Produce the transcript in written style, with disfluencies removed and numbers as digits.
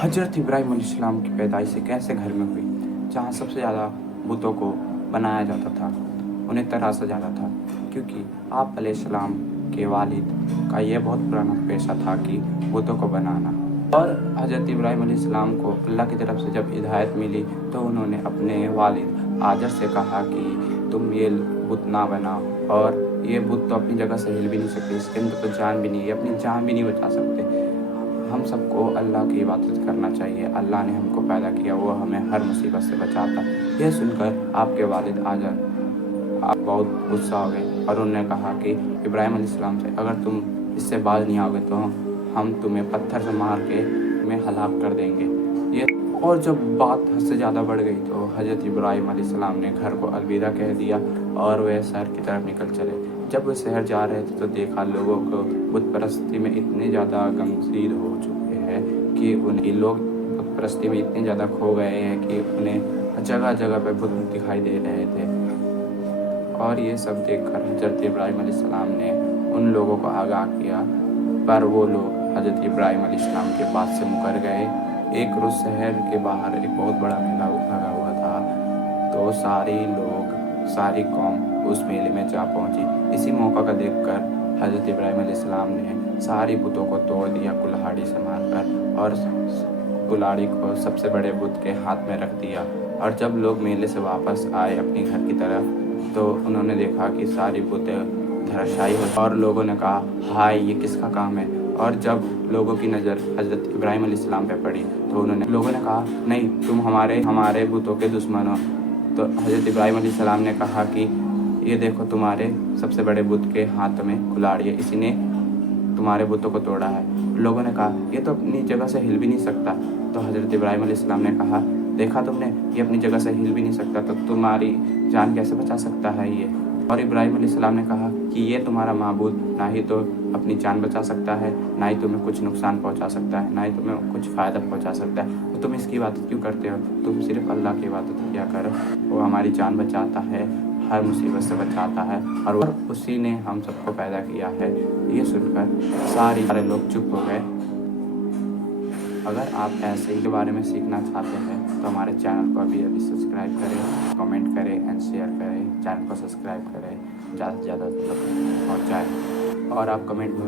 حضرت ابراہیم علیہ السلام کی پیدائش ایک ایسے گھر میں ہوئی جہاں سب سے زیادہ بتوں کو بنایا جاتا تھا، انہیں تراشا جاتا تھا، کیونکہ آپ علیہ السلام کے والد کا یہ بہت پرانا پیشہ تھا کہ بتوں کو بنانا۔ اور حضرت ابراہیم علیہ السلام کو اللہ کی طرف سے جب ہدایت ملی تو انہوں نے اپنے والد آجر سے کہا کہ تم یہ بت نہ بناؤ، اور یہ بت تو اپنی جگہ سے ہل بھی نہیں سکتے، اس کے اندر تو جان بھی نہیں ہے، اپنی جان بھی نہیں بچا سکتے۔ ہم سب کو اللہ کی عبادت کرنا چاہیے، اللہ نے ہم کو پیدا کیا، وہ ہمیں ہر مصیبت سے بچاتا۔ یہ سن کر آپ کے والد آجر بہت غصہ ہو گئے اور انہوں نے کہا کہ ابراہیم علیہ السلام سے اگر تم اس سے باز نہیں آؤ گے تو ہم تمہیں پتھر سے مار کے تمہیں ہلاک کر دیں گے۔ اور جب بات حد سے زیادہ بڑھ گئی تو حضرت ابراہیم علیہ السلام نے گھر کو الوداع کہہ دیا اور وہ شہر کی طرف نکل چلے۔ جب وہ شہر جا رہے تھے تو دیکھا لوگوں کو بت پرستی میں اتنے زیادہ غمگین ہو چکے ہیں کہ لوگ بت پرستی میں اتنے زیادہ کھو گئے ہیں کہ انہیں جگہ جگہ پہ بت دکھائی دے رہے تھے۔ اور یہ سب دیکھ کر حضرت ابراہیم علیہ السلام نے ان لوگوں کو آگاہ کیا، پر وہ لوگ حضرت ابراہیم علیہ السلام کے بات سے مکر گئے۔ ایک روز شہر کے باہر ایک بہت بڑا میلہ لگا ہوا تھا، تو ساری قوم اس میلے میں جا پہنچی۔ اسی موقع کا دیکھ کر حضرت ابراہیم علیہ السلام نے ساری بتوں کو توڑ دیا کلہاڑی سے مار کر، اور کلاڑی کو سب سے بڑے بت کے ہاتھ میں رکھ دیا۔ اور جب لوگ میلے سے واپس آئے اپنے گھر کی طرف تو انہوں نے دیکھا کہ ساری بتیں دھراشائی ہوئی، اور لوگوں نے کہا ہائے یہ کس کا کام ہے۔ اور جب لوگوں کی نظر حضرت ابراہیم علیہ السلام پہ پڑی تو لوگوں نے کہا نہیں تم ہمارے بتوں کے دشمن ہو۔ تو حضرت ابراہیم علیہ السلام نے کہا کہ یہ دیکھو تمہارے سب سے بڑے بت کے ہاتھ میں کلاڑی ہے، اسی نے تمہارے بتوں کو توڑا ہے۔ لوگوں نے کہا یہ تو اپنی جگہ سے ہل بھی نہیں سکتا۔ تو حضرت ابراہیم علیہ السلام نے کہا دیکھا تم نے، یہ اپنی جگہ سے ہل بھی نہیں سکتا تو تمہاری جان کیسے بچا سکتا ہے یہ۔ اور ابراہیم علیہ السلام نے کہا کہ یہ تمہارا معبود نہ ہی تو اپنی جان بچا سکتا ہے، نہ ہی تمہیں کچھ نقصان پہنچا سکتا ہے، نہ ہی تمہیں کچھ فائدہ پہنچا سکتا ہے، تو تم اس کی عبادت کیوں کرتے ہو؟ تم صرف اللہ کی عبادت کیا کرو، وہ ہماری جان بچاتا ہے، ہر مصیبت سے بچاتا ہے، اور اسی نے ہم سب کو پیدا کیا ہے۔ یہ سن کر سارے لوگ چپ ہو گئے۔ اگر آپ ایسے ہی کے بارے میں سیکھنا چاہتے ہیں تو ہمارے چینل کو ابھی سبسکرائب کریں، کمنٹ کریں اینڈ شیئر کریں، چینل کو سبسکرائب کریں، زیادہ سے زیادہ تک پہنچائیں، اور آپ کمنٹ میں